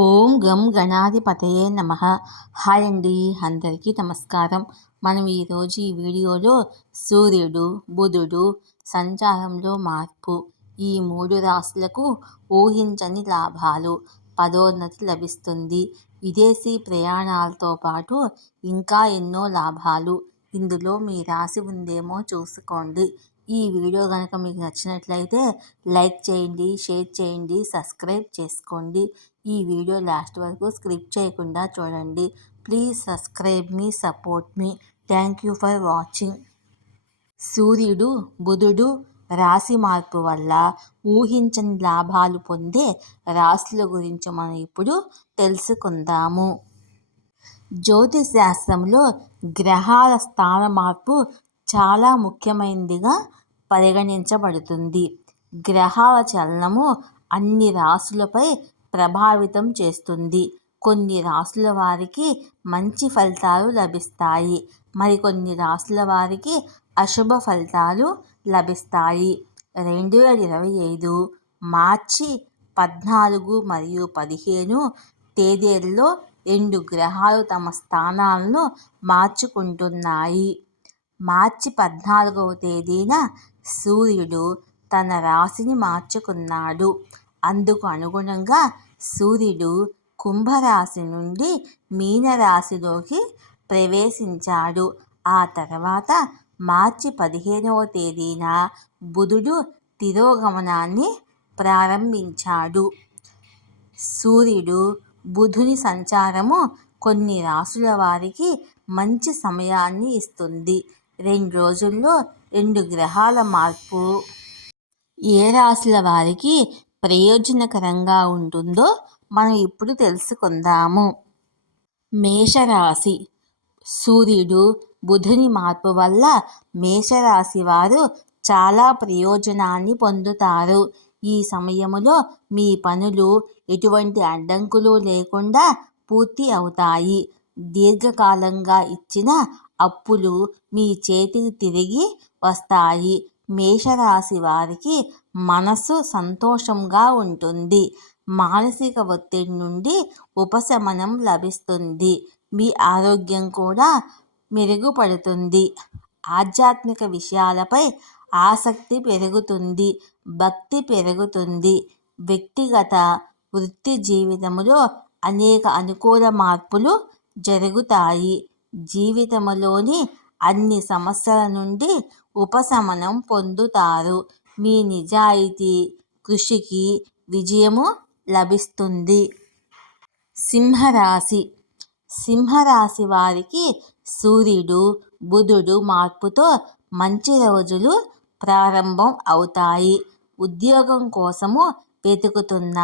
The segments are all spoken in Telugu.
ఓం గం గణాధిపతయే నమ. హాయ్ అండి అందరికీ నమస్కారం. మనం ఈరోజు ఈ వీడియోలో సూర్యుడు బుధుడు సంచారంలో మార్పు. ఈ మూడు రాశులకు ఊహించని లాభాలు పదోన్నతి లభిస్తుంది. విదేశీ ప్రయాణాలతో పాటు ఇంకా ఎన్నో లాభాలు. ఇందులో మీ రాశి ఉందేమో చూసుకోండి. ఈ వీడియో కనుక మీకు నచ్చినట్లయితే లైక్ చేయండి షేర్ చేయండి సబ్స్క్రైబ్ చేసుకోండి. ఈ వీడియో లాస్ట్ వరకు స్క్రిప్ట్ చేయకుండా చూడండి. ప్లీజ్ సబ్స్క్రైబ్ మీ support me. Thank you for watching. సూర్యుడు బుధుడు రాశి మార్పు వల్ల ఊహించని లాభాలు పొందే రాశుల గురించి మనం ఇప్పుడు తెలుసుకుందాము. జ్యోతిష్ శాస్త్రంలో గ్రహాల స్థాన మార్పు చాలా ముఖ్యమైనదిగా పరిగణించబడుతుంది. గ్రహాల చలనము అన్ని రాశులపై ప్రభావితం చేస్తుంది. కొన్ని రాసుల వారికి మంచి ఫలితాలు లభిస్తాయి. మరికొన్ని రాసుల వారికి అశుభ ఫలితాలు లభిస్తాయి. రెండు వేల ఇరవై ఐదు మార్చి పద్నాలుగు మరియు పదిహేను తేదీల్లో రెండు గ్రహాలు తమ స్థానాలను మార్చుకుంటున్నాయి. మార్చి పద్నాలుగవ తేదీన సూర్యుడు తన రాశిని మార్చుకున్నాడు. అందుకు అనుగుణంగా సూర్యుడు కుంభరాశి నుండి మీనరాశిలోకి ప్రవేశించాడు. ఆ తర్వాత మార్చి పదిహేనవ తేదీన బుధుడు తిరోగమనాన్ని ప్రారంభించాడు. సూర్యుడు బుధుని సంచారము కొన్ని రాసుల వారికి మంచి సమయాన్ని ఇస్తుంది. రెండు రోజుల్లో రెండు గ్రహాల మార్పు. ఏ రాశుల వారికి ప్రయోజనకరంగా ఉంటుందో మనం ఇప్పుడు తెలుసుకుందాము. మేషరాశి. సూర్యుడు బుధుని మార్పు వల్ల మేషరాశి వారు చాలా ప్రయోజనాన్ని పొందుతారు. ఈ సమయంలో మీ పనులు ఎటువంటి అడ్డంకులు లేకుండా పూర్తి అవుతాయి. దీర్ఘకాలంగా ఇచ్చిన అప్పులు మీ చేతికి తిరిగి వస్తాయి. మేషరాశి వారికి మనసు సంతోషంగా ఉంటుంది. మానసిక ఒత్తిడి నుండి ఉపశమనం లభిస్తుంది. మీ ఆరోగ్యం కూడా మెరుగుపడుతుంది. ఆధ్యాత్మిక విషయాలపై ఆసక్తి పెరుగుతుంది. భక్తి పెరుగుతుంది. వ్యక్తిగత వృత్తి జీవితంలో అనేక అనుకూల మార్పులు జరుగుతాయి. జీవితంలోని అన్ని సమస్యల నుండి ఉపశమనం పొందుతారు. మీ నిజాయితీ కృషికి విజయము లభిస్తుంది. సింహరాశి. సింహరాశి వారికి సూర్యుడు బుధుడు మార్పుతో మంచి రోజులు ప్రారంభం అవుతాయి. ఉద్యోగం కోసము వెతుకుతున్న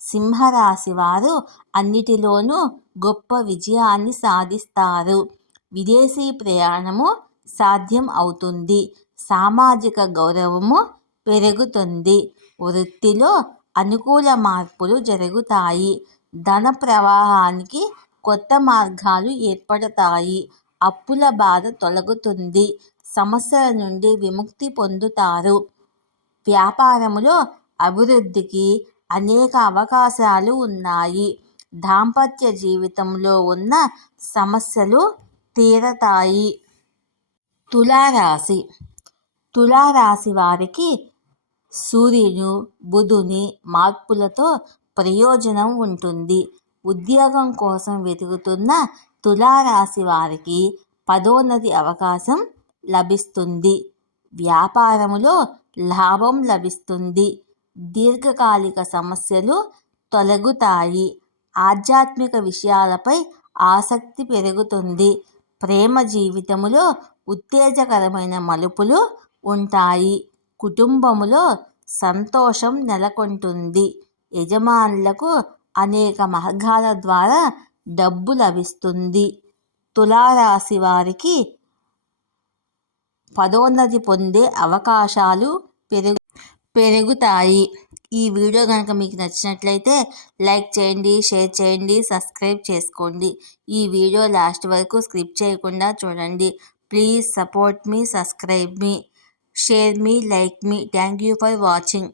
సింహరాశి వారు అన్నిటిలోనూ గొప్ప విజయాన్ని సాధిస్తారు. విదేశీ ప్రయాణము సాధ్యం అవుతుంది. సామాజిక గౌరవము పెరుగుతుంది. వృత్తిలో అనుకూల మార్పులు జరుగుతాయి. ధన ప్రవాహానికి కొత్త మార్గాలు ఏర్పడతాయి. అప్పుల బాధ తొలగుతుంది. సమస్యల నుండి విముక్తి పొందుతారు. వ్యాపారములో అభివృద్ధికి అనేక అవకాశాలు ఉన్నాయి. దాంపత్య జీవితంలో ఉన్న సమస్యలు తీరతాయి. తులారాశి. తులారాశి వారికి సూర్యుని బుధుని మార్పులతో ప్రయోజనం ఉంటుంది. ఉద్యోగం కోసం వెతుకుతున్న తులారాశి వారికి పదోన్నతి అవకాశం లభిస్తుంది. వ్యాపారములో లాభం లభిస్తుంది. దీర్ఘకాలిక సమస్యలు తొలగుతాయి. ఆధ్యాత్మిక విషయాలపై ఆసక్తి పెరుగుతుంది. ప్రేమ జీవితంలో ఉత్తేజకరమైన మలుపులు ఉంటాయి. కుటుంబములో సంతోషం నెలకొంటుంది. యజమానులకు అనేక మార్గాల ద్వారా డబ్బు లభిస్తుంది. తులారాశి వారికి పదోన్నతి పొందే అవకాశాలు పెరుగు పెరుగుతాయి. ఈ వీడియో కనుక మీకు నచ్చినట్లయితే లైక్ చేయండి షేర్ చేయండి సబ్స్క్రైబ్ చేసుకోండి. ఈ వీడియో లాస్ట్ వరకు స్క్రిప్ట్ చేయకుండా చూడండి. Please support me subscribe me share me like me. Thank you for watching.